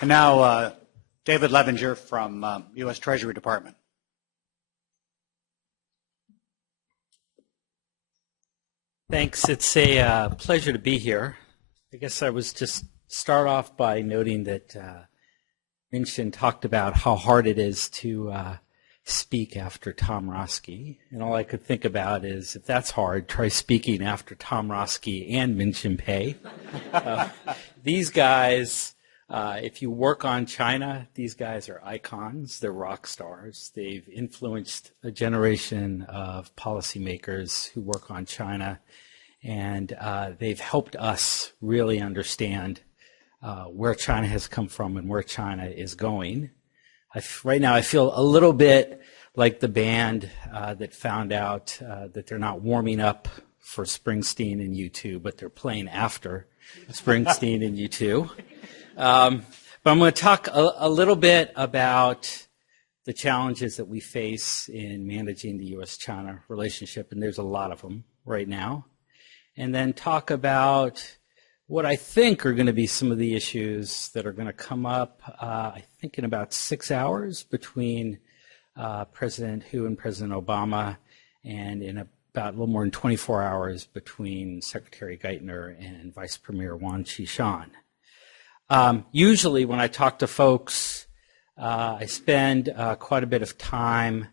And now, David Loevinger from U.S. Treasury Department. Thanks. It's a pleasure to be here. I guess I was just start off by noting that Minchin talked about how hard it is to speak after Tom Roski. And all I could think about is, if that's hard, try speaking after Tom Roski and Minchin Pei. These guys, if you work on China, these guys are icons. They're rock stars. They've influenced a generation of policymakers who work on China, and they've helped us really understand where China has come from and where China is going. Right now I feel a little bit like the band that found out that they're not warming up for Springsteen and U2, but they're playing after Springsteen and U2. But I'm going to talk a little bit about the challenges that we face in managing the U.S.-China relationship, and there's a lot of them right now. And then talk about what I think are going to be some of the issues that are going to come up, I think, in about 6 hours between President Hu and President Obama, and in about a little more than 24 hours between Secretary Geithner and Vice Premier Wang Qishan. Usually when I talk to folks, I spend quite a bit of time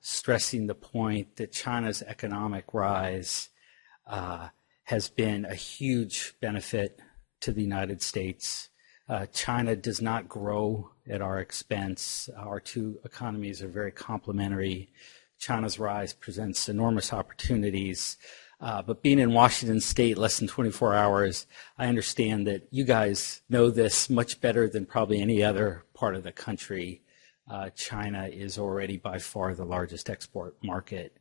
stressing the point that China's economic rise has been a huge benefit to the United States. China does not grow at our expense. Our two economies are very complementary. China's rise presents enormous opportunities. But being in Washington State less than 24 hours, I understand that you guys know this much better than probably any other part of the country. China is already by far the largest export market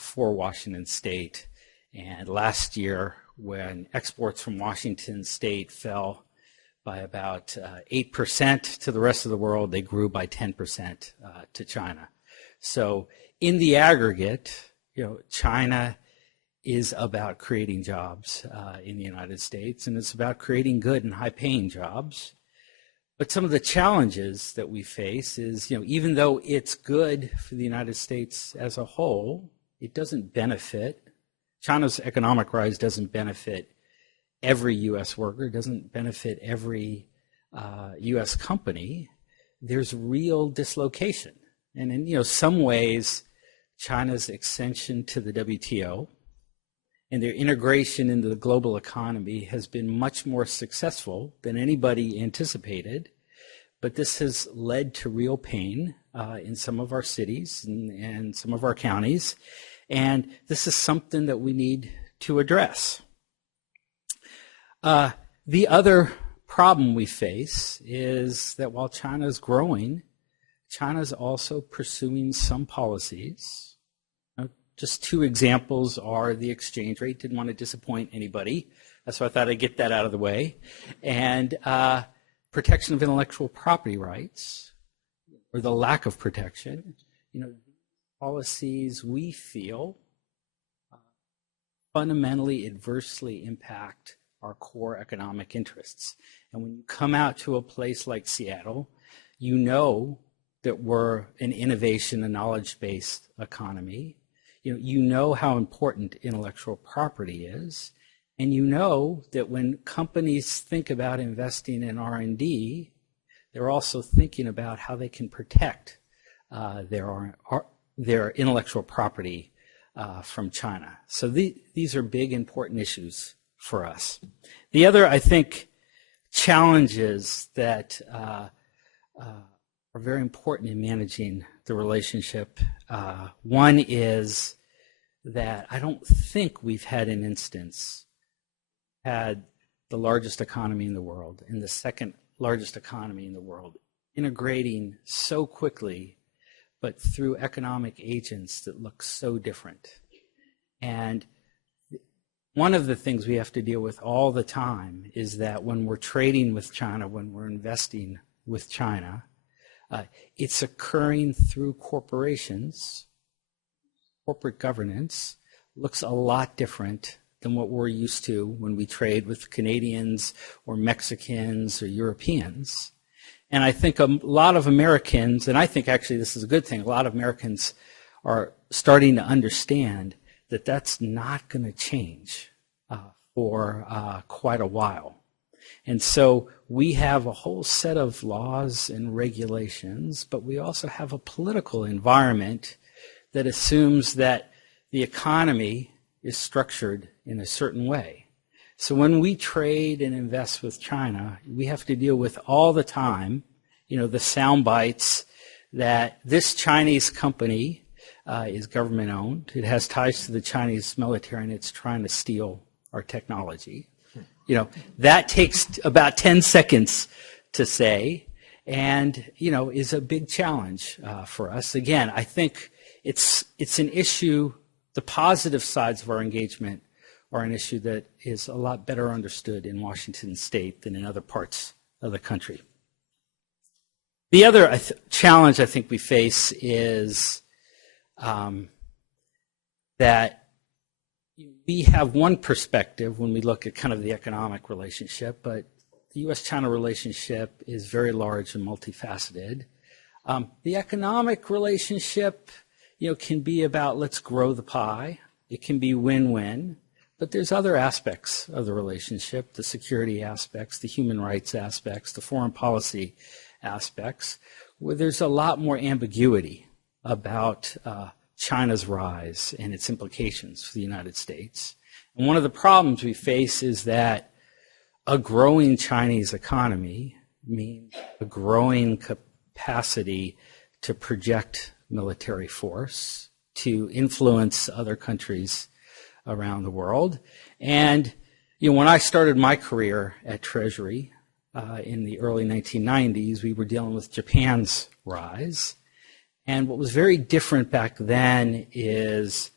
for Washington State. And last year, when exports from Washington State fell by about 8% to the rest of the world, they grew by 10% to China. So in the aggregate, China is about creating jobs in the United States, and it's about creating good and high-paying jobs. But some of the challenges that we face is, even though it's good for the United States as a whole, it doesn't benefit. China's economic rise doesn't benefit every U.S. worker, doesn't benefit every U.S. company. There's real dislocation. And in some ways, China's extension to the WTO and their integration into the global economy has been much more successful than anybody anticipated. But this has led to real pain in some of our cities and some of our counties. And this is something that we need to address. The other problem we face is that while China is growing, China is also pursuing some policies. Just two examples are the exchange rate. Didn't want to disappoint anybody. That's why I thought I'd get that out of the way. And protection of intellectual property rights, or the lack of protection. Policies we feel fundamentally adversely impact our core economic interests. And when you come out to a place like Seattle, you know that we're an innovation and knowledge-based economy. You know how important intellectual property is, and you know that when companies think about investing in R&D, they're also thinking about how they can protect their intellectual property from China. So these are big, important issues for us. The other, I think, challenges that are very important in managing the relationship. One is that I don't think we've had an instance had the largest economy in the world and the second largest economy in the world integrating so quickly, but through economic agents that look so different. And one of the things we have to deal with all the time is that when we're trading with China, when we're investing with China, it's occurring through corporations. Corporate governance looks a lot different than what we're used to when we trade with Canadians or Mexicans or Europeans. And I think a lot of Americans, and I think actually this is a good thing, a lot of Americans are starting to understand that that's not going to change for quite a while. And so we have a whole set of laws and regulations, but we also have a political environment that assumes that the economy is structured in a certain way. So when we trade and invest with China, we have to deal with all the time, the sound bites that this Chinese company is government owned. It has ties to the Chinese military and it's trying to steal our technology. That takes about 10 seconds to say and, is a big challenge for us. Again, I think it's an issue, the positive sides of our engagement are an issue that is a lot better understood in Washington State than in other parts of the country. The other challenge I think we face is that we have one perspective when we look at kind of the economic relationship, but the U.S.-China relationship is very large and multifaceted. The economic relationship, can be about let's grow the pie. It can be win-win, but there's other aspects of the relationship, the security aspects, the human rights aspects, the foreign policy aspects, where there's a lot more ambiguity about China's rise and its implications for the United States. And one of the problems we face is that a growing Chinese economy means a growing capacity to project military force, to influence other countries around the world. And when I started my career at Treasury in the early 1990s, we were dealing with Japan's rise. And what was very different back then is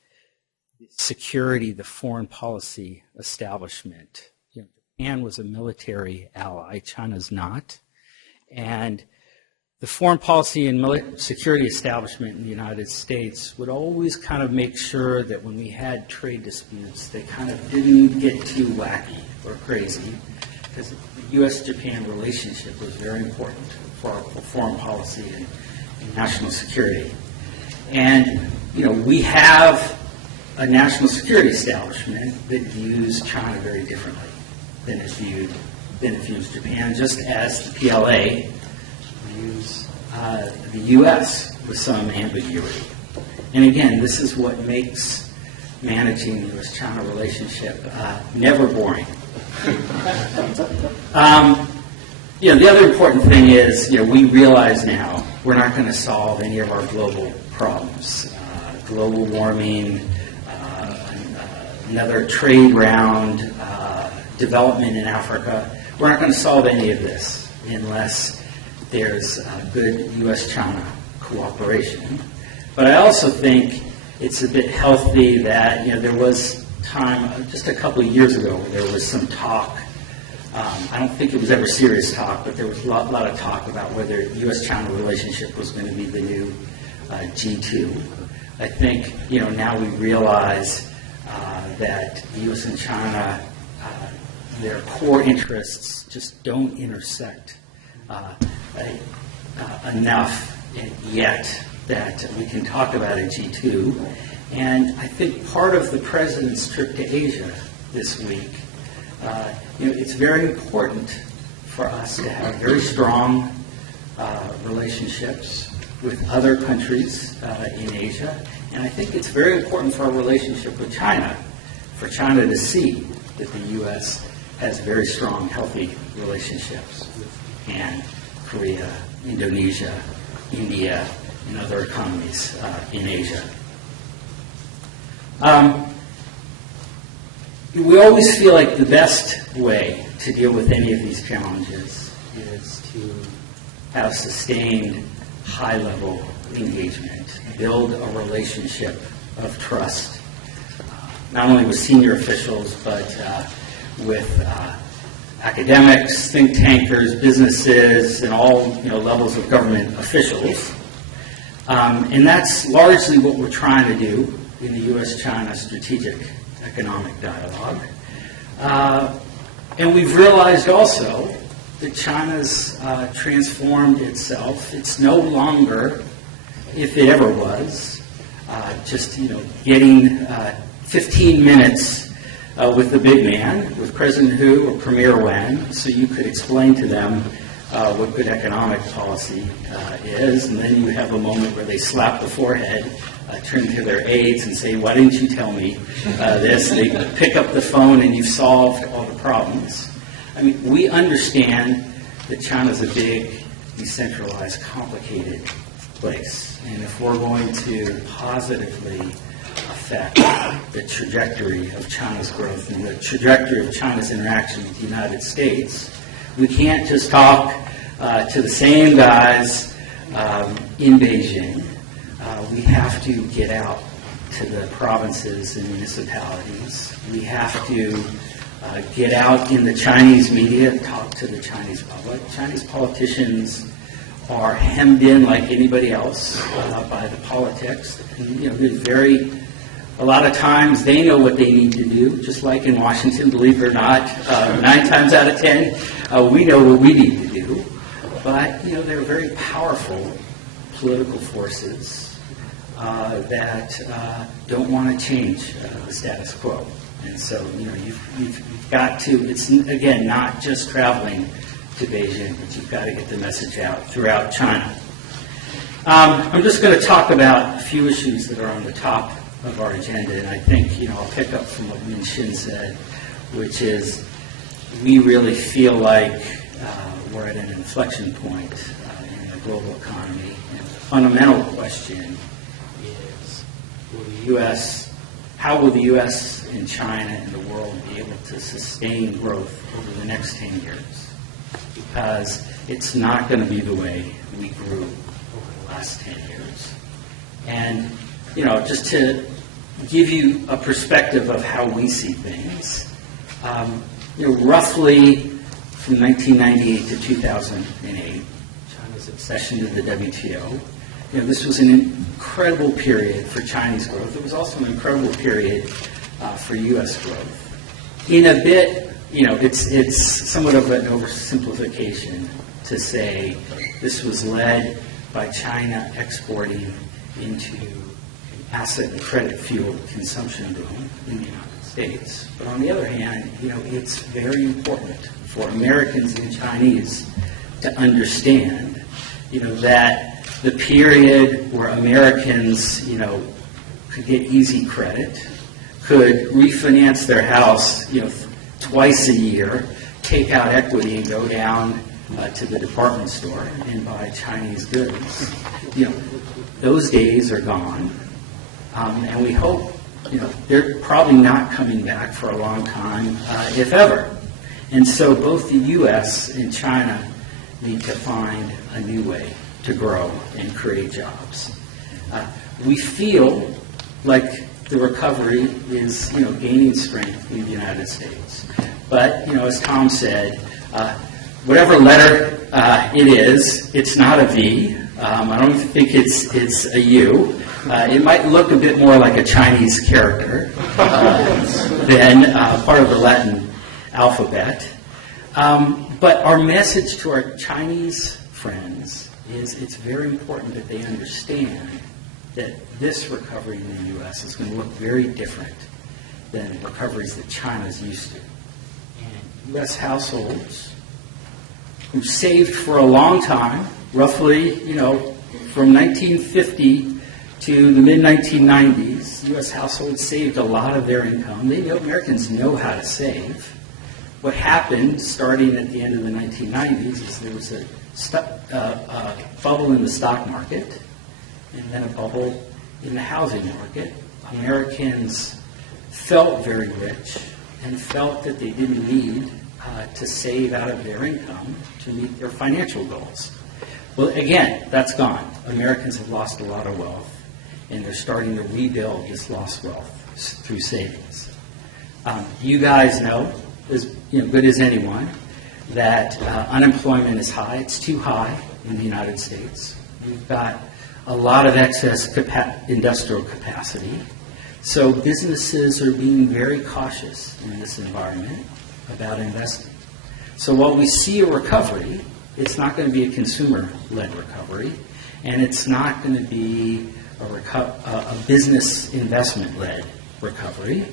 security, the foreign policy establishment. Japan was a military ally, China's not. And the foreign policy and security establishment in the United States would always kind of make sure that when we had trade disputes, they kind of didn't get too wacky or crazy, because the U.S.-Japan relationship was very important for our foreign policy and national security. And, we have a national security establishment that views China very differently than it views Japan, just as the PLA views the U.S. with some ambiguity. And again, this is what makes managing the U.S.-China relationship never boring. The other important thing is, we realize now we're not going to solve any of our global problems. Global warming, another trade round, development in Africa. We're not going to solve any of this unless there's good U.S.-China cooperation. But I also think it's a bit healthy that, there was time, just a couple of years ago, there was some talk. I don't think it was ever serious talk, but there was a lot of talk about whether U.S.-China relationship was going to be the new G2. I think, now we realize that the U.S. and China, their core interests just don't intersect enough yet that we can talk about a G2. And I think part of the President's trip to Asia this week, it's very important for us to have very strong relationships with other countries in Asia. And I think it's very important for our relationship with China, for China to see that the U.S. has very strong, healthy relationships with Japan, Korea, Indonesia, India, and other economies in Asia. We always feel like the best way to deal with any of these challenges is to have sustained high-level engagement, build a relationship of trust, not only with senior officials, but with academics, think tankers, businesses, and all levels of government officials. And that's largely what we're trying to do in the U.S.-China strategic economic dialogue. And we've realized also that China's transformed itself. It's no longer, if it ever was, just getting 15 minutes with the big man, with President Hu or Premier Wen, so you could explain to them what good economic policy is, and then you have a moment where they slap the forehead, turn to their aides and say, why didn't you tell me this? They pick up the phone and you've solved all the problems. I mean, we understand that China's a big, decentralized, complicated place, and if we're going to positively affect the trajectory of China's growth and the trajectory of China's interaction with the United States, we can't just talk to the same guys in Beijing. We have to get out to the provinces and municipalities. We have to get out in the Chinese media and talk to the Chinese public. Chinese politicians are hemmed in like anybody else by the politics. And, there's a lot of times they know what they need to do, just like in Washington, believe it or not. 9 times out of 10, we know what we need to do. But, they're very powerful political forces that don't want to change the status quo. And so, you've got to, it's, again, not just traveling to Beijing, but you've got to get the message out throughout China. I'm just going to talk about a few issues that are on the top of our agenda, and I think, I'll pick up from what Min-Shin said, which is we really feel like we're at an inflection point in the global economy, and the fundamental question is, how will the U.S. and China and the world be able to sustain growth over the next 10 years? Because it's not going to be the way we grew over the last 10 years. And, just to give you a perspective of how we see things, roughly from 1998 to 2008, China's accession to the WTO, this was an incredible period for Chinese growth. It was also an incredible period for U.S. growth. In a bit, it's somewhat of an oversimplification to say this was led by China exporting into asset and credit fueled consumption boom in the United States. But on the other hand, it's very important for Americans and Chinese to understand, that the period where Americans, could get easy credit, could refinance their house, twice a year, take out equity and go down to the department store and buy Chinese goods. Those days are gone. And we hope, they're probably not coming back for a long time, if ever. And so both the U.S. and China need to find a new way to grow and create jobs. We feel like the recovery is, gaining strength in the United States. But, as Tom said, whatever letter it is, it's not a V. I don't think it's a U. It might look a bit more like a Chinese character than part of the Latin alphabet. But our message to our Chinese friends is it's very important that they understand that this recovery in the U.S. is going to look very different than recoveries that China's used to. And U.S. households who saved for a long time, roughly, from 1950 to the mid-1990s, U.S. households saved a lot of their income. Americans know how to save. What happened, starting at the end of the 1990s, is there was a bubble in the stock market and then a bubble in the housing market. Americans felt very rich and felt that they didn't need to save out of their income to meet their financial goals. Well, again, that's gone. Americans have lost a lot of wealth, and they're starting to rebuild this lost wealth through savings. You guys know, as good as anyone, that unemployment is high. It's too high in the United States. We've got a lot of excess industrial capacity. So businesses are being very cautious in this environment about investing. So while we see a recovery, it's not going to be a consumer-led recovery, and it's not going to be a business investment-led recovery.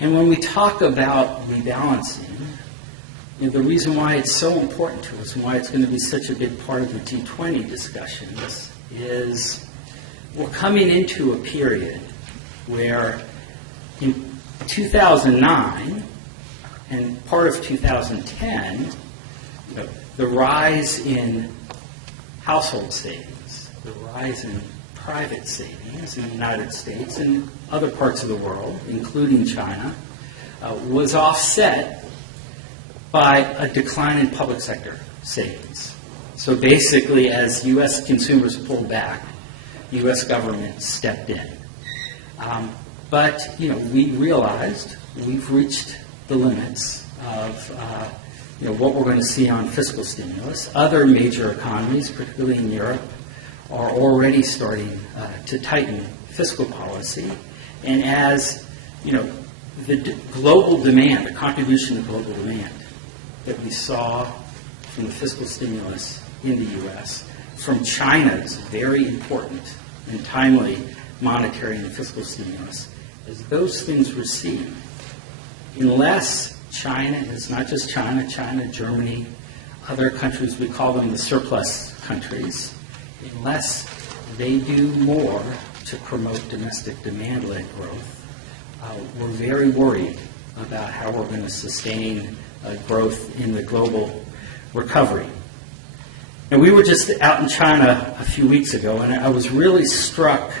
And when we talk about rebalancing, the reason why it's so important to us and why it's going to be such a big part of the G20 discussions is we're coming into a period where in 2009 and part of 2010, the rise in household savings, the rise in private savings in the United States and other parts of the world, including China, was offset by a decline in public sector savings. So basically, as U.S. consumers pulled back, U.S. government stepped in. But we realized we've reached the limits of what we're going to see on fiscal stimulus. Other major economies, particularly in Europe, are already starting to tighten fiscal policy. And as the global demand, the contribution to global demand that we saw from the fiscal stimulus in the U.S., from China's very important and timely monetary and fiscal stimulus, as those things recede, unless China, it's not just China, Germany, other countries, we call them the surplus countries, unless they do more to promote domestic demand-led growth, we're very worried about how we're going to sustain growth in the global recovery. And we were just out in China a few weeks ago, and I was really struck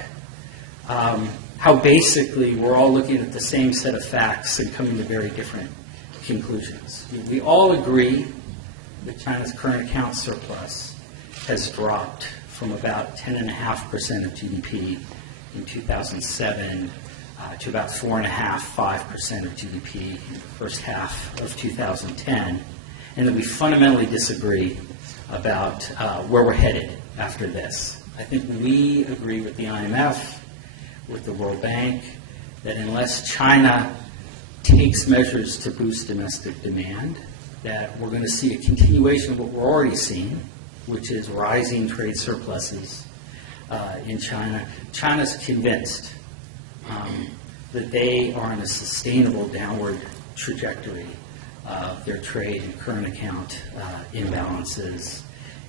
how basically we're all looking at the same set of facts and coming to very different conclusions. We all agree that China's current account surplus has dropped from about 10.5% of GDP in 2007 to about 4.5% of GDP in the first half of 2010, and that we fundamentally disagree about where we're headed after this. I think we agree with the IMF, with the World Bank, that unless China takes measures to boost domestic demand, that we're going to see a continuation of what we're already seeing, which is rising trade surpluses in China. China's convinced that they are on a sustainable downward trajectory of their trade and current account imbalances.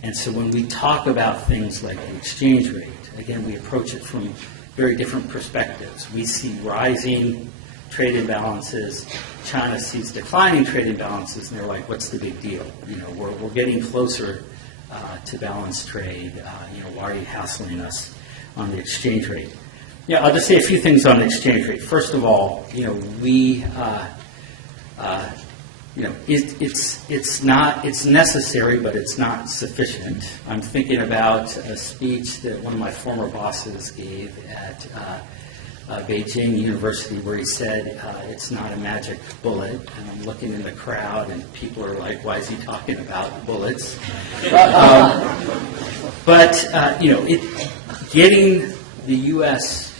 And so when we talk about things like the exchange rate, again, we approach it from very different perspectives. We see rising trade imbalances. China sees declining trade imbalances, and they're like, what's the big deal? We're getting closer to balanced trade. Why are you hassling us on the exchange rate? Yeah, I'll just say a few things on the exchange rate. First of all, it's necessary, but it's not sufficient. I'm thinking about a speech that one of my former bosses gave at Beijing University, where he said, it's not a magic bullet. And I'm looking in the crowd, and people are like, why is he talking about bullets? Getting the U.S.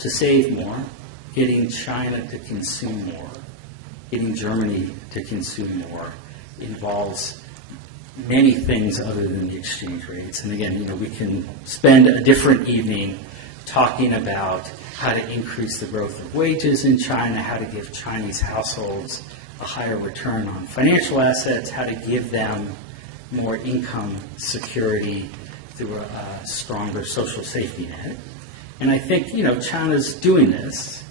to save more, getting China to consume more, getting Germany to consume more involves many things other than the exchange rates. And again, we can spend a different evening talking about how to increase the growth of wages in China, how to give Chinese households a higher return on financial assets, how to give them more income security through a stronger social safety net. And I think, China's doing this,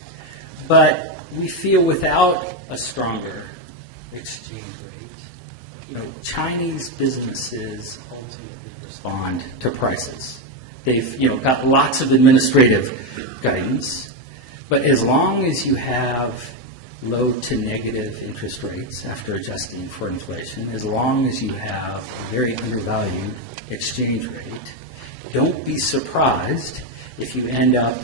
but we feel without a stronger exchange rate, Chinese businesses ultimately respond to prices. They've, got lots of administrative guidance, but as long as you have low to negative interest rates after adjusting for inflation, as long as you have a very undervalued exchange rate, don't be surprised if you end up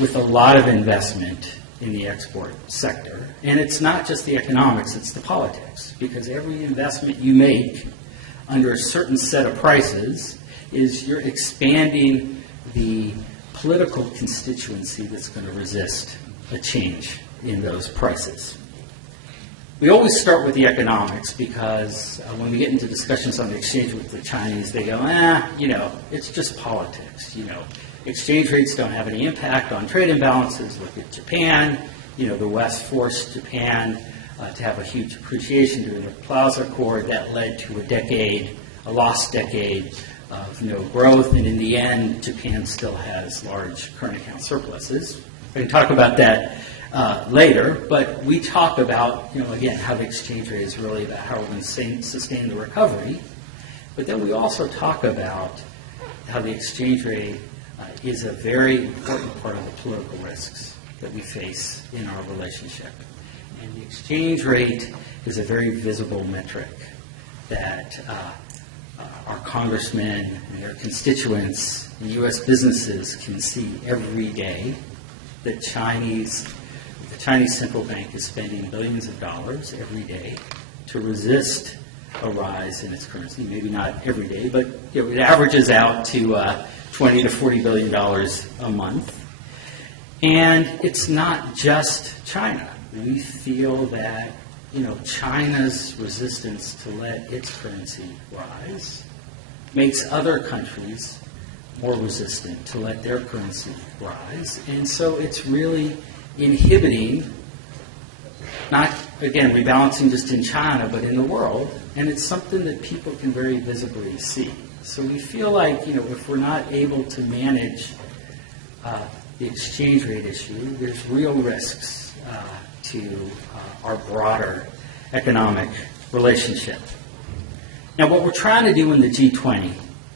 with a lot of investment in the export sector. And it's not just the economics, it's the politics, because every investment you make under a certain set of prices is you're expanding the political constituency that's going to resist a change in those prices. We always start with the economics because when we get into discussions on the exchange with the Chinese, they go, it's just politics. Exchange rates don't have any impact on trade imbalances. Look at Japan. The West forced Japan to have a huge appreciation during the Plaza Accord. That led to a lost decade of no growth. And in the end, Japan still has large current account surpluses. We can talk about that later, but we talk about, again, how the exchange rate is really about how we're going to sustain the recovery. But then we also talk about how the exchange rate is a very important part of the political risks that we face in our relationship. And the exchange rate is a very visible metric that our congressmen and their constituents and U.S. businesses can see every day that the Chinese central bank is spending billions of dollars every day to resist a rise in its currency. Maybe not every day, but it averages out to $20 to $40 billion a month. And it's not just China. We feel that China's resistance to let its currency rise makes other countries more resistant to let their currency rise. And so it's really inhibiting, not, again, rebalancing just in China, but in the world. And it's something that people can very visibly see. So we feel like, if we're not able to manage the exchange rate issue, there's real risks to our broader economic relationship. Now, what we're trying to do in the G20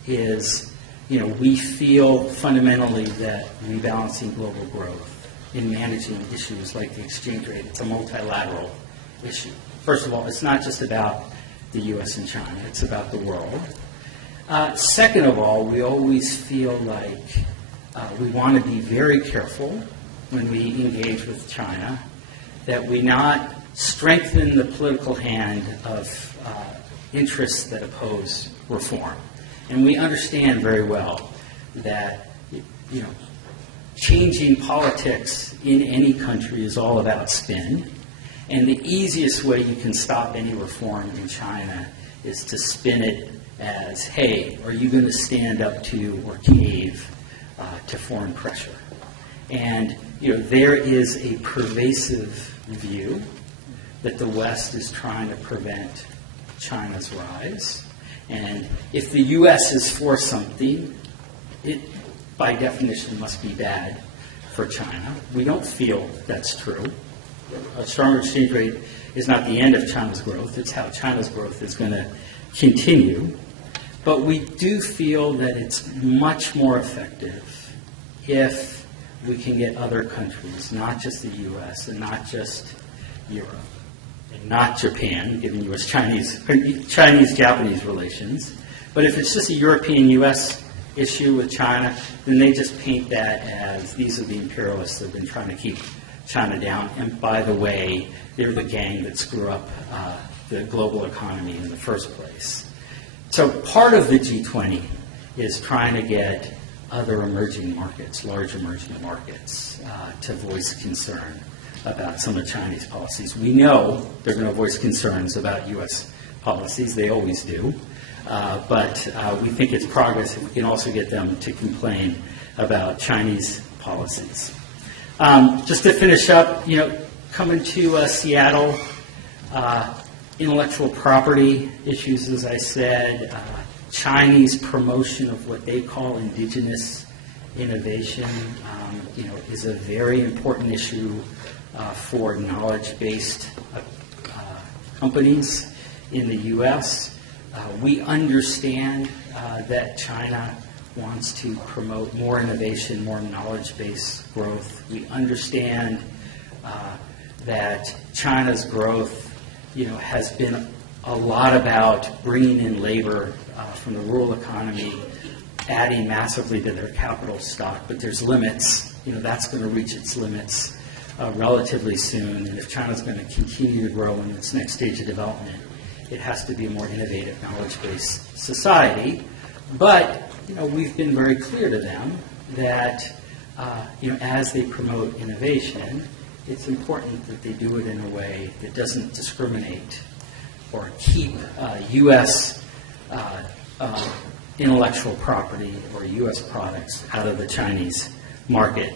is, we feel fundamentally that rebalancing global growth in managing issues like the exchange rate, it's a multilateral issue. First of all, it's not just about the U.S. and China, it's about the world. Second of all, we always feel like we want to be very careful when we engage with China that we not strengthen the political hand of interests that oppose reform. And we understand very well that, changing politics in any country is all about spin. And the easiest way you can stop any reform in China is to spin it as, hey, are you going to stand up to or cave to foreign pressure? And, there is a pervasive view that the West is trying to prevent China's rise. And if the U.S. is for something, it, by definition, must be bad for China. We don't feel that's true. A stronger exchange rate is not the end of China's growth. It's how China's growth is going to continue. But we do feel that it's much more effective if we can get other countries, not just the U.S. and not just Europe, and not Japan, given U.S.-Chinese-Japanese relations. But if it's just a European-U.S. issue with China, then they just paint that as these are the imperialists that have been trying to keep China down. And by the way, they're the gang that screw up the global economy in the first place. So part of the G20 is trying to get other emerging markets, large emerging markets, to voice concern about some of Chinese policies. We know they're going to voice concerns about U.S. policies. They always do. But we think it's progress if we can also get them to complain about Chinese policies. Just to finish up, coming to Seattle, intellectual property issues, as I said, Chinese promotion of what they call indigenous innovation, is a very important issue for knowledge-based companies in the U.S. We understand that China wants to promote more innovation, more knowledge-based growth. We understand that China's growth, has been a lot about bringing in labor from the rural economy, adding massively to their capital stock, but there's limits. That's going to reach its limits relatively soon, and if China's going to continue to grow in its next stage of development, it has to be a more innovative, knowledge-based society. But, we've been very clear to them that, as they promote innovation, it's important that they do it in a way that doesn't discriminate or keep U.S. Intellectual property or U.S. products out of the Chinese market.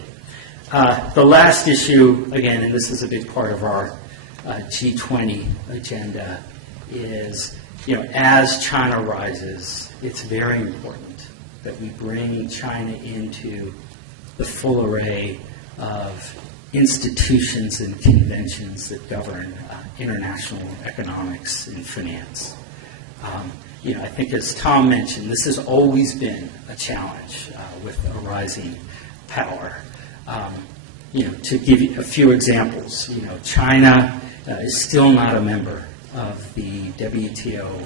The last issue, again, and this is a big part of our G20 agenda, is, as China rises, it's very important that we bring China into the full array of institutions and conventions that govern international economics and finance. I think, as Tom mentioned, this has always been a challenge with a rising power. To give you a few examples, China is still not a member of the WTO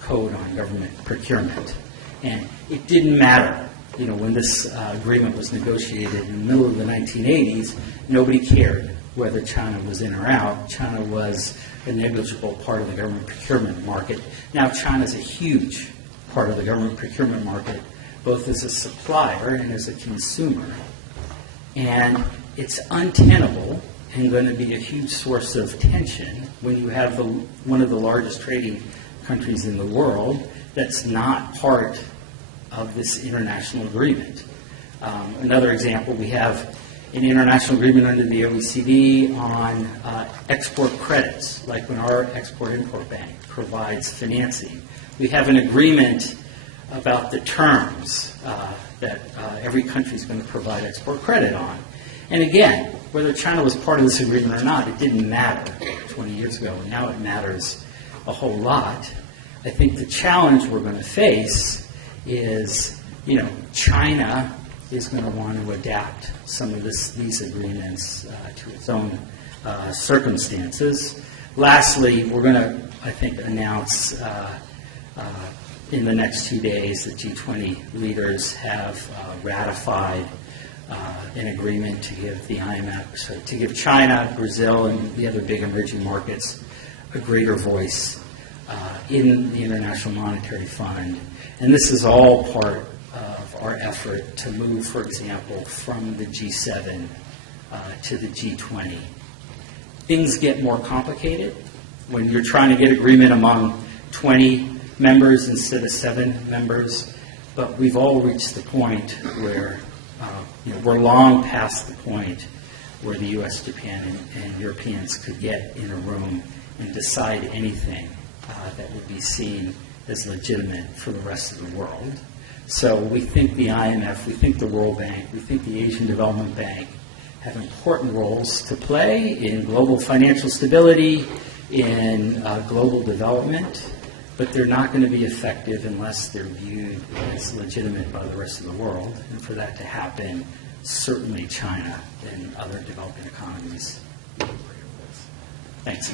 Code on Government Procurement. And it didn't matter, when this agreement was negotiated in the middle of the 1980s, nobody cared whether China was in or out. China was a negligible part of the government procurement market. Now China is a huge part of the government procurement market, both as a supplier and as a consumer. And it's untenable and going to be a huge source of tension when you have one of the largest trading countries in the world that's not part of this international agreement. Another example, we have an international agreement under the OECD on export credits, like when our Export-Import Bank provides financing. We have an agreement about the terms that every country is going to provide export credit on. And again, whether China was part of this agreement or not, it didn't matter 20 years ago. Now it matters a whole lot. I think the challenge we're going to face is, China is going to want to adapt some of these agreements to its own circumstances. Lastly, we're going to, I think, announce in the next 2 days that G20 leaders have ratified an agreement to give the IMF, to give China, Brazil, and the other big emerging markets a greater voice in the International Monetary Fund. And this is all part of our effort to move, for example, from the G7 to the G20. Things get more complicated when you're trying to get agreement among 20 members instead of 7 members, but we've all reached the point where we're long past the point where the U.S., Japan, and Europeans could get in a room and decide anything that would be seen as legitimate for the rest of the world. So we think the IMF, we think the World Bank, we think the Asian Development Bank have important roles to play in global financial stability, in global development, but they're not going to be effective unless they're viewed as legitimate by the rest of the world. And for that to happen, certainly China and other developing economies. Thanks.